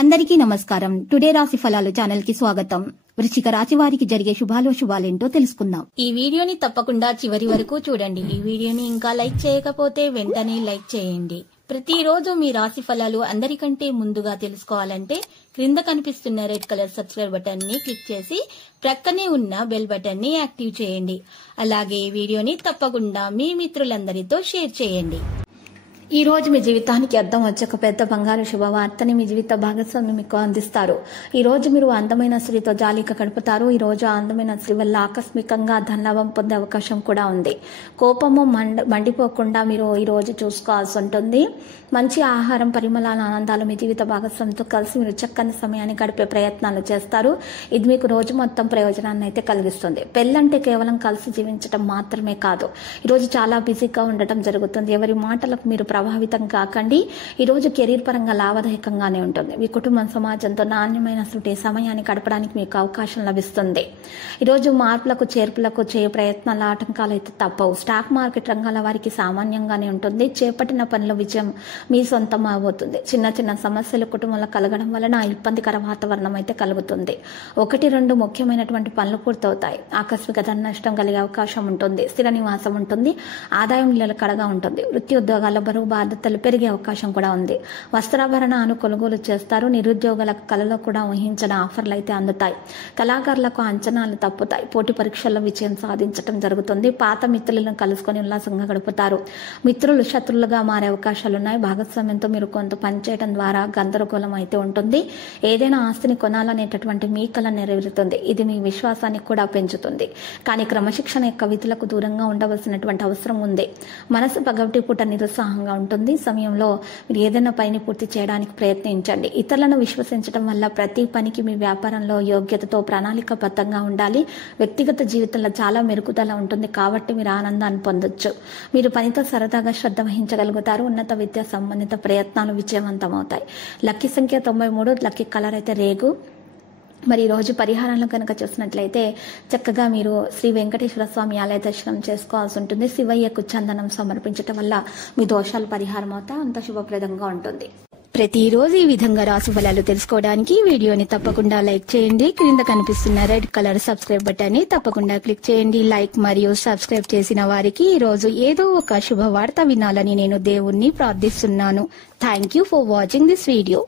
అందరికీ నమస్కారం. టుడే రాశి ఫలాలు ఛానల్ కి స్వాగతం. వృశ్చిక రాశి వారికి జరిగే శుభాలేంటో తెలుసుకుందాం. ఈ వీడియోని తప్పకుండా చివరి వరకు చూడండి. ఈ వీడియోని ఇంకా లైక్ చేయకపోతే వెంటనే లైక్ చేయండి. ప్రతిరోజు మీ రాశి ఫలాలు అందరికంటే ముందుగా తెలుసుకోవాలంటే క్రింద కనిపిస్తున్న రెడ్ కలర్ సబ్స్క్రైబ్ బటన్ ని క్లిక్ చేసి ప్రక్కనే ఉన్న బెల్ బటన్ ని యాక్టివ్ చేయండి. అలాగే ఈ వీడియోని తప్పకుండా మీ మిత్రులందరితో షేర్ చేయండి. ఈ రోజు మీ జీవితానికి అర్థం వచ్చే ఒక పెద్ద బంగారు శుభవార్తని మీ జీవిత భాగస్వామి మీకు అందిస్తారు. ఈ రోజు మీరు అందమైన స్త్రీతో జాలీగా గడుపుతారు. ఈ రోజు అందమైన స్త్రీ వల్ల ఆకస్మికంగా ధనలాభం పొందే అవకాశం కూడా ఉంది. కోపము మండిపోకుండా మీరు ఈ రోజు చూసుకోవాల్సి ఉంటుంది. మంచి ఆహారం, పరిమళాల ఆనందాలు మీ జీవిత భాగస్వామితో కలిసి మీరు చక్కని సమయాన్ని గడిపే ప్రయత్నాలు చేస్తారు. ఇది మీకు రోజు మొత్తం ప్రయోజనాన్ని అయితే కలిగిస్తుంది. పెళ్ళంటే కేవలం కలిసి జీవించడం మాత్రమే కాదు. ఈరోజు చాలా బిజీగా ఉండటం జరుగుతుంది. ఎవరి మాటలకు మీరు ప్రభావితం కాకండి. ఈరోజు కెరీర్ పరంగా లాభదాయకంగానే ఉంటుంది. మీ కుటుంబం, సమాజంతో నాణ్యమైన సమయాన్ని గడపడానికి మీకు అవకాశం లభిస్తుంది. ఈరోజు మార్పులకు చేర్పులకు చేయ ప్రయత్నాల ఆటంకాలు అయితే తప్పవు. స్టాక్ మార్కెట్ రంగాల వారికి సామాన్యంగానే ఉంటుంది. చేపట్టిన పనుల విజయం మీ సొంతం అవబోతుంది. చిన్న చిన్న సమస్యలు కుటుంబంలో కలగడం వలన ఇబ్బందికర వాతావరణం అయితే కలుగుతుంది. 1-2 ముఖ్యమైనటువంటి పనులు పూర్తవుతాయి. ఆకస్మిక ధన నష్టం కలిగే అవకాశం ఉంటుంది. స్థిర నివాసం ఉంటుంది. ఆదాయం నిలకడగా ఉంటుంది. వృత్తి ఉద్యోగాల బరువు బాధ్యతలు పెరిగే అవకాశం కూడా ఉంది. వస్త్రాభరణాలు కొనుగోలు చేస్తారు. నిరుద్యోగులకు కళలో కూడా ఊహించిన ఆఫర్లు అయితే అందుతాయి. కళాకారులకు అంచనాలు తప్పుతాయి. పోటీ పరీక్షల్లో విజయం సాధించడం జరుగుతుంది. పాత మిత్రులను కలుసుకొని ఉల్లాసంగా గడుపుతారు. మిత్రులు శత్రులుగా మారే అవకాశాలు ఉన్నాయి. భాగస్వామ్యంతో మీరు కొంత పనిచేయడం ద్వారా గందరగోళం అయితే ఉంటుంది. ఏదైనా ఆస్తిని కొనాలనేటటువంటి మీ కళ నెరవేరుతుంది. ఇది మీ విశ్వాసాన్ని కూడా పెంచుతుంది. కానీ క్రమశిక్షణ యొక్క విధులకు దూరంగా ఉండవలసినటువంటి అవసరం ఉంది. మనసు పగటి పూట నిరుత్సాహంగా ఉంటుంది. సమయంలో మీరు ఏదైనా పనిని పూర్తి చేయడానికి ప్రయత్నించండి. ఇతరులను విశ్వసించడం వల్ల ప్రతి పనికి మీ వ్యాపారంలో యోగ్యతతో ప్రణాళికాబద్ధంగా ఉండాలి. వ్యక్తిగత జీవితంలో చాలా మెరుగుదల ఉంటుంది కాబట్టి మీరు ఆనందాన్ని పొందొచ్చు. మీరు పనితో సరదాగా శ్రద్ధ వహించగలుగుతారు. ఉన్నత విద్యా సంబంధిత ప్రయత్నాలు విజయవంతమవుతాయి. లక్కీ సంఖ్య 93. లక్కీ కలర్ అయితే రేగు. మరి ఈరోజు పరిహారంలో కనుక చూసినట్లయితే చక్కగా మీరు శ్రీ వెంకటేశ్వర స్వామి ఆలయ దర్శనం చేసుకోవాల్సి ఉంటుంది. శివయ్యకు చందనం సమర్పించడం వల్ల మీ దోషాలు పరిహారం అవుతాయి. అంత శుభప్రదంగా ఉంటుంది. ప్రతిరోజు ఈ విధంగా రాశి ఫలాలు తెలుసుకోవడానికి వీడియోని తప్పకుండా లైక్ చేయండి. క్రింద కనిపిస్తున్న రెడ్ కలర్ సబ్స్క్రైబ్ బటన్ ని తప్పకుండా క్లిక్ చేయండి. లైక్ మరియు సబ్స్క్రైబ్ చేసిన వారికి ఈ రోజు ఏదో ఒక శుభవార్త వినాలని నేను దేవుణ్ణి ప్రార్థిస్తున్నాను. Thank you for watching this video.